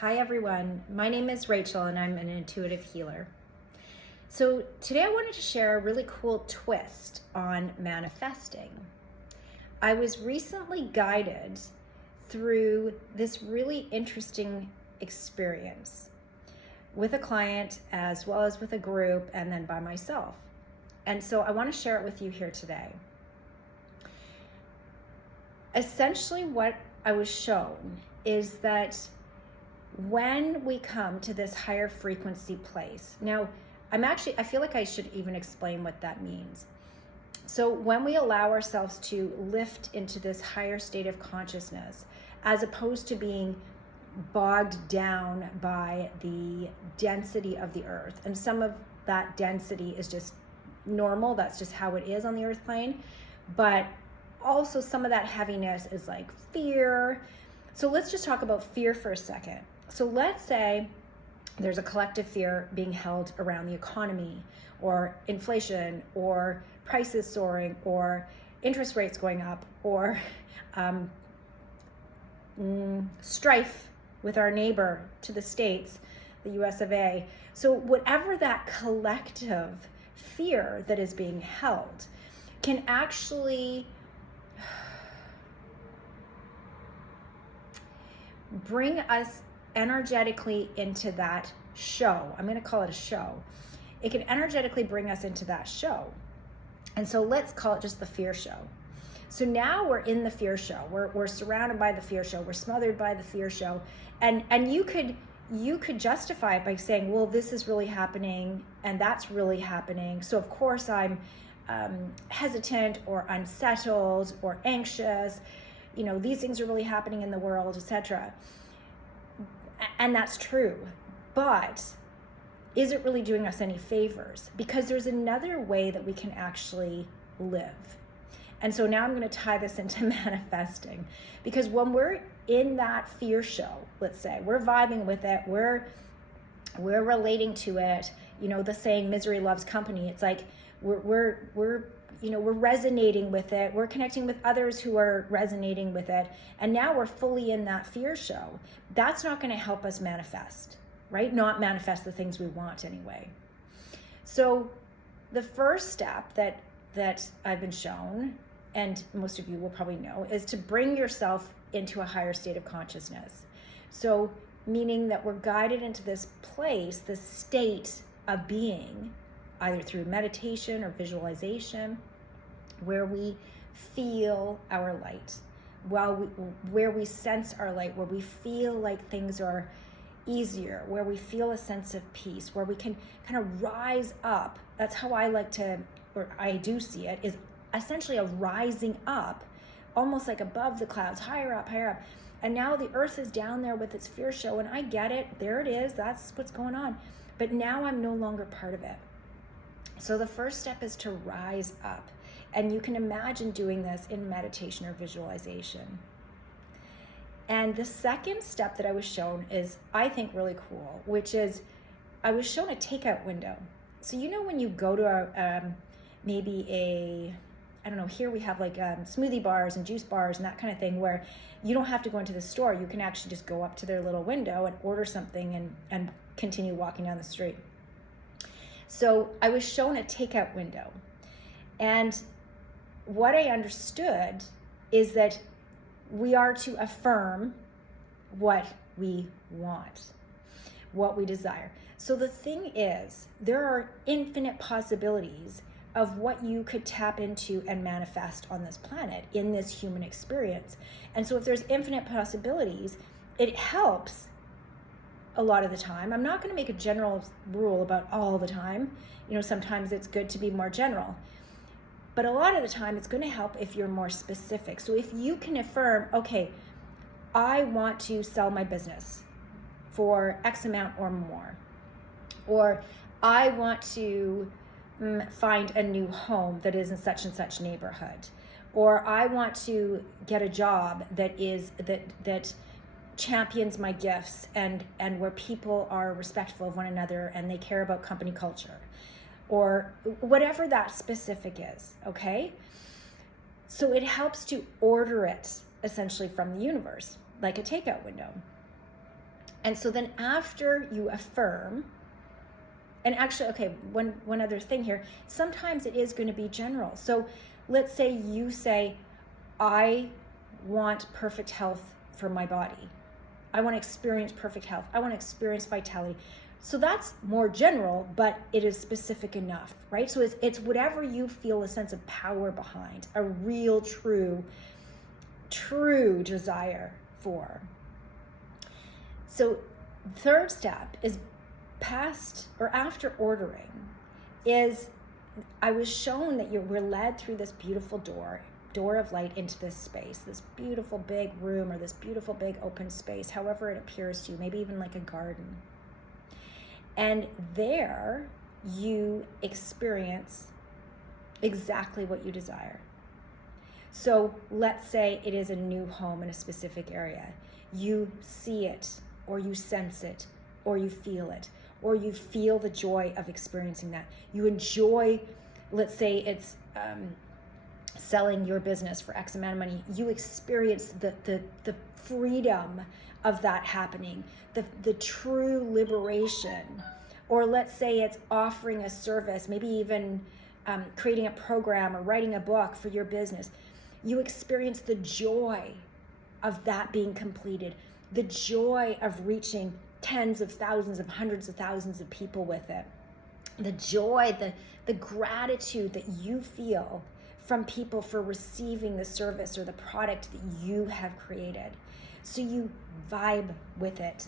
Hi everyone, my name is Rachel and I'm an intuitive healer. So today I wanted to share a really cool twist on manifesting. I was recently guided through this really interesting experience with a client as well as with a group and then by myself. And so I want to share it with you here today. Essentially what I was shown is that when we come to this higher frequency place, now I feel like I should even explain what that means. So when we allow ourselves to lift into this higher state of consciousness, as opposed to being bogged down by the density of the earth, and some of that density is just normal, that's just how it is on the earth plane, but also some of that heaviness is like fear. So let's just talk about fear for a second. So let's say there's a collective fear being held around the economy or inflation or prices soaring or interest rates going up or strife with our neighbor to the States, the US of A. So whatever that collective fear that is being held can actually bring us energetically into that show. I'm going to call it a show. It can energetically bring us into that show. And so let's call it just the fear show. So now we're in the fear show. We're surrounded by the fear show. We're smothered by the fear show. And you could justify it by saying, well, this is really happening and that's really happening. So of course I'm hesitant or unsettled or anxious. You know, these things are really happening in the world, etc. And that's true, but is it really doing us any favors? Because there's another way that we can actually live. And so now I'm going to tie this into manifesting, because when we're in that fear show, let's say we're vibing with it, we're relating to it, you know, the saying misery loves company. It's like we're resonating with it. We're connecting with others who are resonating with it. And now we're fully in that fear show. That's not going to help us manifest, right? Not manifest the things we want anyway. So the first step that I've been shown, and most of you will probably know, is to bring yourself into a higher state of consciousness. So meaning that we're guided into this place, this state of being, either through meditation or visualization, where we feel our light, where we sense our light, where we feel like things are easier, where we feel a sense of peace, where we can kind of rise up. That's how I like to, or I do see it, is essentially a rising up, almost like above the clouds, higher up, higher up. And now the earth is down there with its fear show, and I get it, there it is, that's what's going on. But now I'm no longer part of it. So the first step is to rise up. And you can imagine doing this in meditation or visualization. And the second step that I was shown is, I think, really cool, which is I was shown a takeout window. So you know when you go to here we have like smoothie bars and juice bars and that kind of thing, where you don't have to go into the store. You can actually just go up to their little window and order something and continue walking down the street. So I was shown a takeout window. And what I understood is that we are to affirm what we want, what we desire. So the thing is, there are infinite possibilities of what you could tap into and manifest on this planet in this human experience. And so if there's infinite possibilities, it helps a lot of the time. I'm not going to make a general rule about all the time. You know, sometimes it's good to be more general. But a lot of the time, it's going to help if you're more specific. So if you can affirm, okay, I want to sell my business for X amount or more, or I want to find a new home that is in such and such neighborhood, or I want to get a job that champions my gifts and where people are respectful of one another and they care about company culture, or whatever that specific is, okay? So it helps to order it essentially from the universe, like a takeout window. And so then after you affirm, and actually, okay, one other thing here, sometimes it is going to be general. So let's say you say, I want perfect health for my body. I want to experience perfect health. I want to experience vitality. So that's more general, but it is specific enough, right? So it's whatever you feel a sense of power behind, a real, true desire for. So third step is past or after ordering is I was shown that we're led through this beautiful door of light into this space, this beautiful big room or this beautiful big open space, however it appears to you, maybe even like a garden. And there you experience exactly what you desire. So let's say it is a new home in a specific area. You see it, or you sense it, or you feel it, or you feel the joy of experiencing that. You enjoy, let's say it's selling your business for X amount of money. You experience the freedom of that happening, the true liberation. Or let's say it's offering a service, maybe even creating a program or writing a book for your business. You experience the joy of that being completed, the joy of reaching tens of thousands of hundreds of thousands of people with it, the joy, the gratitude that you feel from people for receiving the service or the product that you have created. So you vibe with it.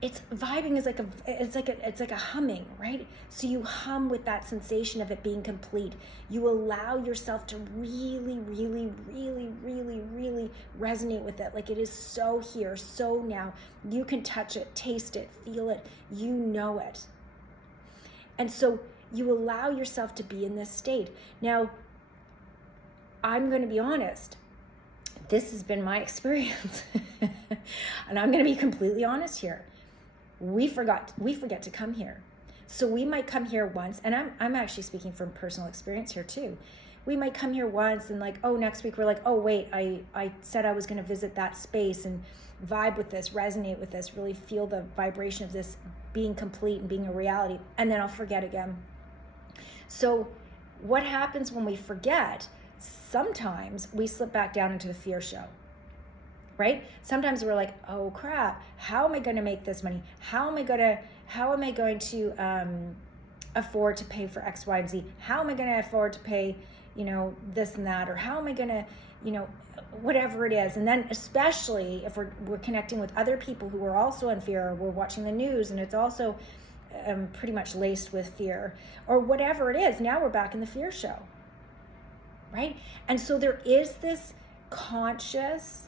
It's vibing is it's like a humming, right? So you hum with that sensation of it being complete. You allow yourself to really, really, really, really, really resonate with it. Like it is so here, so now. You can touch it, taste it, feel it, you know it. And so you allow yourself to be in this state. Now, I'm going to be honest. This has been my experience. And I'm going to be completely honest here. We forget to come here. So we might come here once, and I'm actually speaking from personal experience here too. We might come here once and like, oh, next week we're like, oh wait, I said I was going to visit that space and vibe with this, resonate with this, really feel the vibration of this being complete and being a reality, and then I'll forget again. So what happens when we forget? Sometimes we slip back down into the fear show, right? Sometimes we're like, oh crap, how am I going to make this money? How am I going to afford to pay for X, Y, and Z? How am I going to afford to pay, this and that? Or how am I going to, whatever it is. And then especially if we're connecting with other people who are also in fear, or we're watching the news and it's also pretty much laced with fear, or whatever it is, now we're back in the fear show, right? And so there is this conscious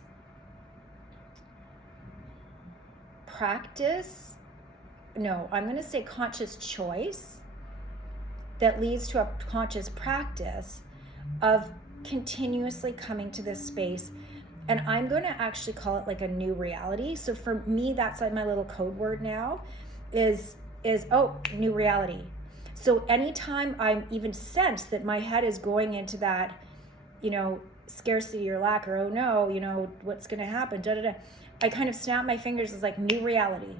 practice, I'm going to say conscious choice that leads to a conscious practice of continuously coming to this space. And I'm going to actually call it like a new reality. So for me, that's like my little code word now is new reality. So anytime I'm even sense that my head is going into that, scarcity or lack, or, oh no, what's going to happen, I kind of snap my fingers as like new reality.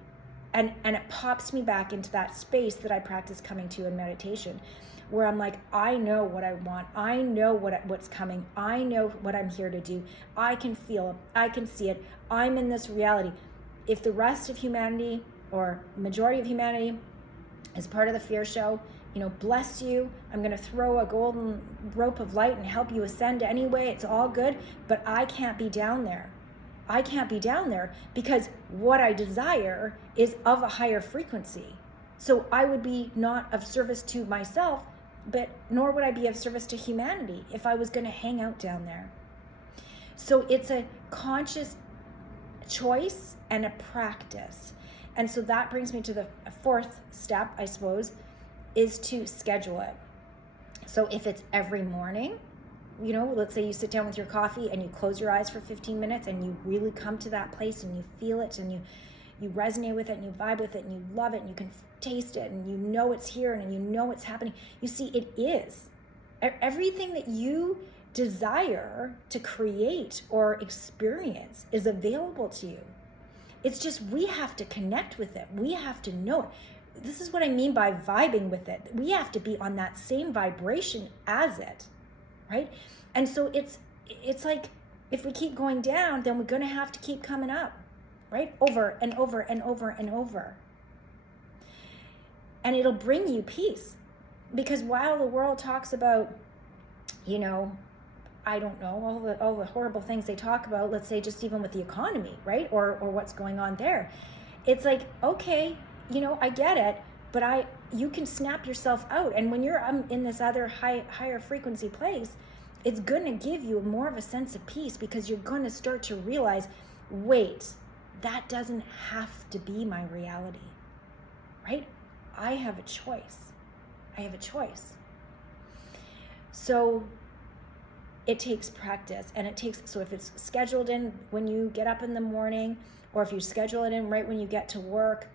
And it pops me back into that space that I practice coming to in meditation, where I'm like, I know what I want. I know what's coming. I know what I'm here to do. I can feel it. I can see it. I'm in this reality. If the rest of humanity or majority of humanity is part of the fear show, bless you. I'm going to throw a golden rope of light and help you ascend anyway. It's all good, but I can't be down there. I can't be down there because what I desire is of a higher frequency. So I would be not of service to myself, but nor would I be of service to humanity if I was going to hang out down there. So it's a conscious choice and a practice. And so that brings me to the fourth step, I suppose, is to schedule it. So if it's every morning, let's say you sit down with your coffee and you close your eyes for 15 minutes and you really come to that place and you feel it and you resonate with it and you vibe with it and you love it and you can taste it and you know it's here and you know it's happening. You see, it is. Everything that you desire to create or experience is available to you. It's just we have to connect with it. We have to know it. This is what I mean by vibing with it. We have to be on that same vibration as it, right? And so it's like if we keep going down, then we're going to have to keep coming up, right? Over and over and over and over. And it'll bring you peace. Because while the world talks about, you know, I don't know, all the horrible things they talk about, let's say just even with the economy, right? Or what's going on there. It's like, okay, you know, I get it, but you can snap yourself out. And when you're in this other higher frequency place, it's going to give you more of a sense of peace, because you're going to start to realize, wait, that doesn't have to be my reality, right? I have a choice. I have a choice. So it takes practice, and so if it's scheduled in when you get up in the morning, or if you schedule it in right when you get to work,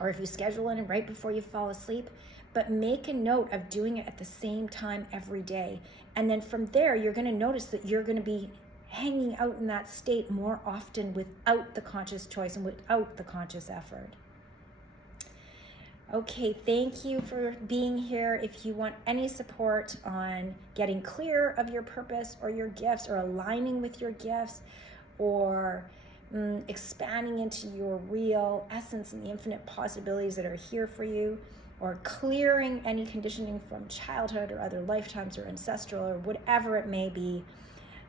or if you schedule it in right before you fall asleep, but make a note of doing it at the same time every day. And then from there, you're going to notice that you're going to be hanging out in that state more often without the conscious choice and without the conscious effort. Okay, thank you for being here. If you want any support on getting clear of your purpose or your gifts, or aligning with your gifts, or expanding into your real essence and the infinite possibilities that are here for you, or clearing any conditioning from childhood or other lifetimes or ancestral or whatever it may be,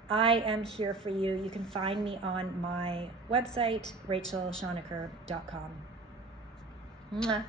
I am here for you. You can find me on my website, rachelshonecker.com. Mwah.